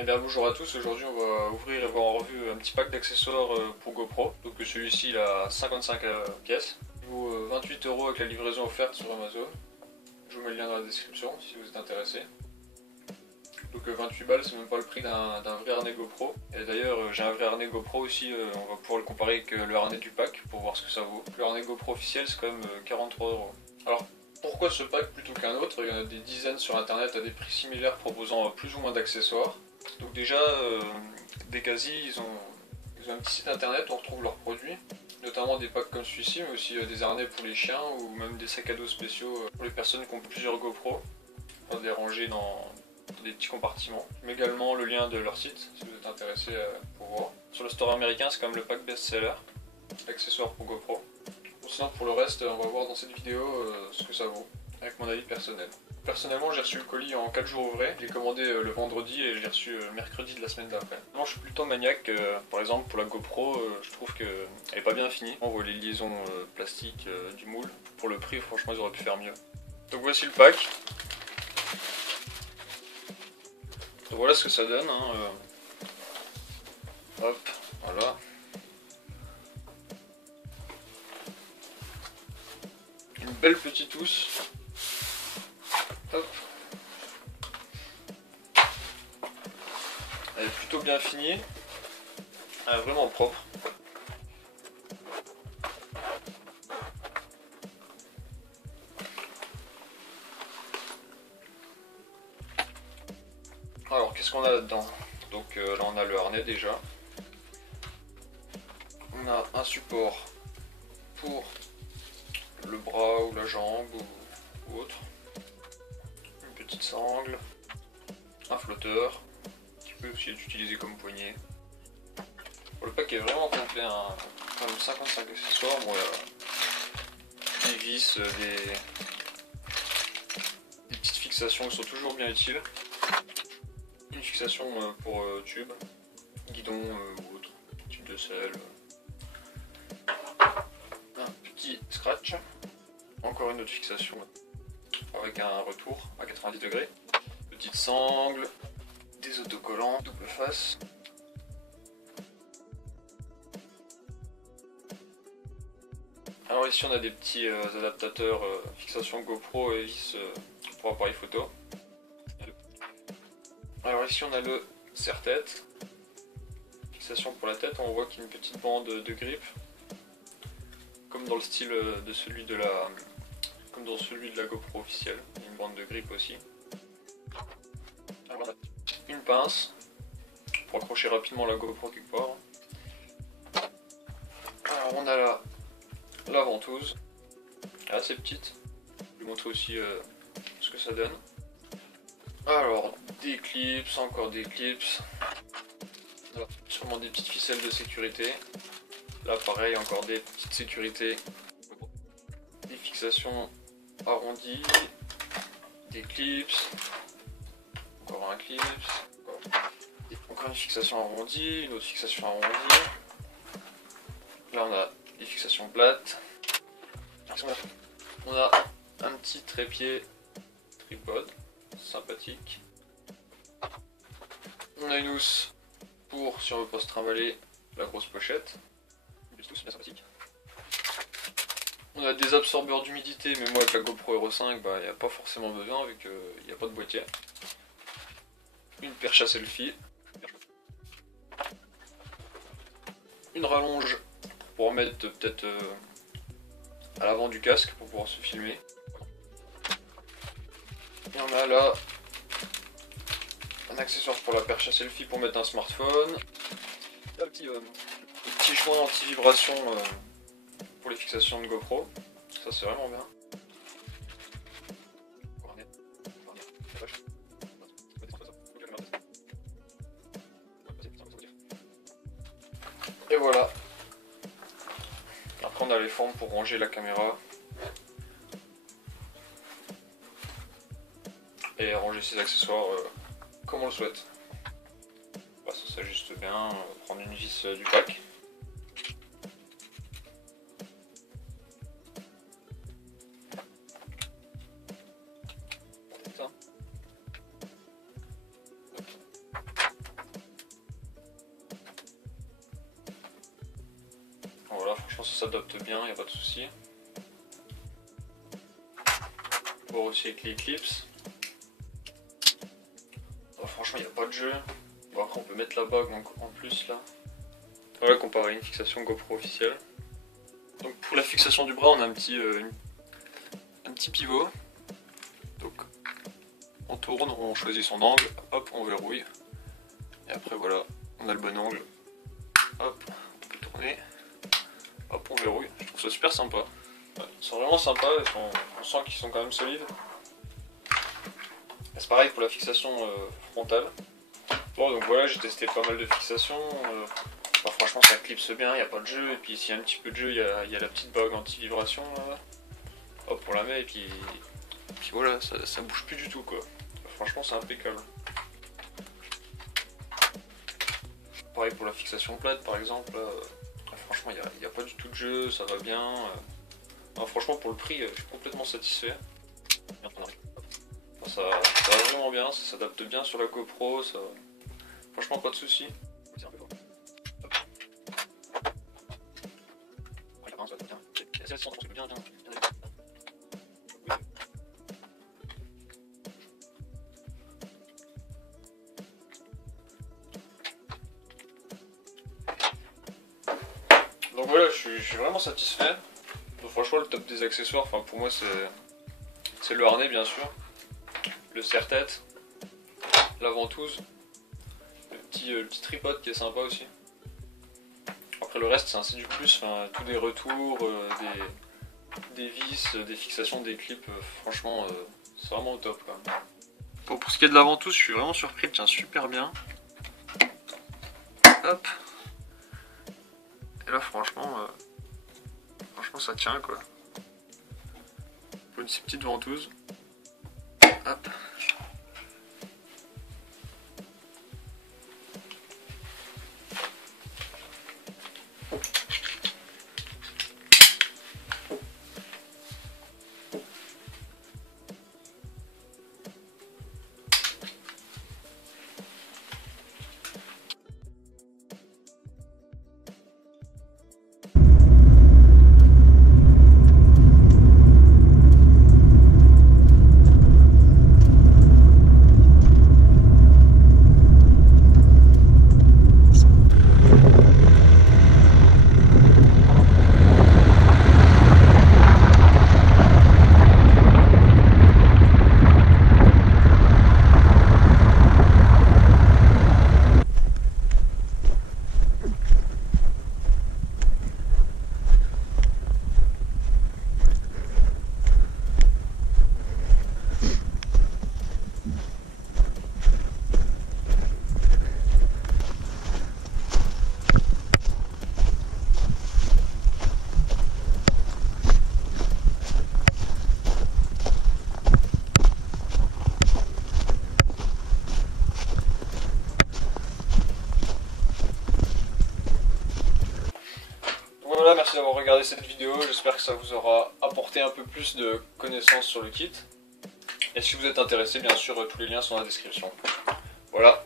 Eh bien bonjour à tous, aujourd'hui on va ouvrir et voir en revue un petit pack d'accessoires pour GoPro. Donc celui-ci il a 55 pièces. Il vaut 28 € avec la livraison offerte sur Amazon. Je vous mets le lien dans la description si vous êtes intéressé. Donc 28 balles, c'est même pas le prix d'un vrai harnais GoPro. Et d'ailleurs j'ai un vrai harnais GoPro aussi, on va pouvoir le comparer avec le harnais du pack pour voir ce que ça vaut. Le harnais GoPro officiel c'est quand même 43 €. Alors pourquoi ce pack plutôt qu'un autre? Il y en a des dizaines sur internet à des prix similaires proposant plus ou moins d'accessoires. Donc déjà, Decasi, ils ont un petit site internet où on retrouve leurs produits, notamment des packs comme celui-ci, mais aussi des harnais pour les chiens ou même des sacs à dos spéciaux pour les personnes qui ont plusieurs GoPro, pour les ranger dans des petits compartiments. Je mets également le lien de leur site si vous êtes intéressé pour voir. Sur le store américain, c'est quand même le pack best-seller, accessoires pour GoPro. Bon, sinon pour le reste, on va voir dans cette vidéo ce que ça vaut, avec mon avis personnel. Personnellement, j'ai reçu le colis en 4 jours ouvrés. Je l'ai commandé le vendredi et je l'ai reçu mercredi de la semaine d'après. Moi, je suis plutôt maniaque. Par exemple, pour la GoPro, je trouve qu'elle est pas bien finie. On voit les liaisons plastiques du moule. Pour le prix, franchement, ils auraient pu faire mieux. Donc voici le pack. Donc voilà ce que ça donne. Hein. Hop, voilà. Une belle petite housse. Hop. Elle est plutôt bien finie. Elle est vraiment propre. Alors qu'est-ce qu'on a là-dedans? Donc là on a le harnais déjà. On a un support pour le bras ou la jambe ou autre. Une petite sangle. Un flotteur qui peut aussi être utilisé comme poignée. Bon, le pack est vraiment complet, hein. Quand même 55 accessoires. Bon, il y a des vis, des petites fixations qui sont toujours bien utiles. Une fixation pour tube, guidon ou autre, tube de sel. Un petit scratch. Encore une autre fixation avec un retour à 90 degrés. Petite sangle, des autocollants double face. Alors ici on a des petits adaptateurs fixation GoPro et vis pour appareil photo. Alors ici on a le serre-tête, fixation pour la tête, on voit qu'il y a une petite bande de grip, comme dans le style de celui de la GoPro officielle, il y a une bande de grip aussi. Alors, une pince pour accrocher rapidement la GoPro quelque part. Alors on a là la ventouse, elle est assez petite, je vais vous montrer aussi ce que ça donne. Alors des clips, encore des clips, voilà, sûrement des petites ficelles de sécurité, là pareil encore des petites sécurités, des fixations arrondies, des clips, encore un clip, encore une fixation arrondie, une autre fixation arrondie, là on a des fixations plates, on a un petit trépied tripod sympathique, on a une housse pour si on veut pas se trimballer la grosse pochette, une petite housse bien sympathique. On a des absorbeurs d'humidité, mais moi avec la GoPro Hero 5, il n'y a pas forcément besoin vu qu'il n'y a pas de boîtier. Une perche à selfie, une rallonge pour mettre peut-être à l'avant du casque pour pouvoir se filmer. Et on a là un accessoire pour la perche à selfie pour mettre un smartphone. Le petit joint anti-vibration pour les fixations de GoPro. Ça c'est vraiment bien. Et voilà. Après on a les formes pour ranger la caméra. Et ranger ses accessoires comme on le souhaite. Ça s'ajuste bien, on va prendre une vis du pack. franchement ça s'adapte bien, y a pas de souci. Bon aussi avec les clips. Bon, franchement il n'y a pas de jeu. Bon après on peut mettre la bague en plus là. Voilà comparé à une fixation GoPro officielle. Donc pour la fixation du bras on a un petit pivot. Donc on tourne, on choisit son angle, hop on verrouille. Et après voilà, on a le bon angle. Hop, on peut tourner. Hop on verrouille. Je trouve ça super sympa. Ouais, ils sont vraiment sympas, on sent qu'ils sont quand même solides. C'est pareil pour la fixation frontale. Bon donc voilà, j'ai testé pas mal de fixations. Bah, franchement ça clipse bien, il n'y a pas de jeu. Et puis s'il y a un petit peu de jeu, il y a la petite bague anti-vibration là. Hop on la met et puis voilà, ça bouge plus du tout quoi. Franchement c'est impeccable. Pareil pour la fixation plate par exemple. Franchement il n'y a pas du tout de jeu, ça va bien. Franchement pour le prix je suis complètement satisfait. Ça va vraiment bien, ça s'adapte bien sur la GoPro, ça... franchement pas de soucis. Donc voilà, je suis vraiment satisfait. Donc franchement le top des accessoires, enfin pour moi c'est le harnais bien sûr, le serre-tête, la ventouse, le petit tripode qui est sympa aussi. Après le reste c'est ainsi du plus, enfin, tous des retours, des vis, des fixations, des clips, franchement c'est vraiment au top quand même. Bon, pour ce qui est de la ventouse, je suis vraiment surpris, elle tient super bien. Hop. Et là franchement ça tient quoi. Une petite ventouse. Hop. Voilà, merci d'avoir regardé cette vidéo, j'espère que ça vous aura apporté un peu plus de connaissances sur le kit. Et si vous êtes intéressé, bien sûr, tous les liens sont dans la description. Voilà.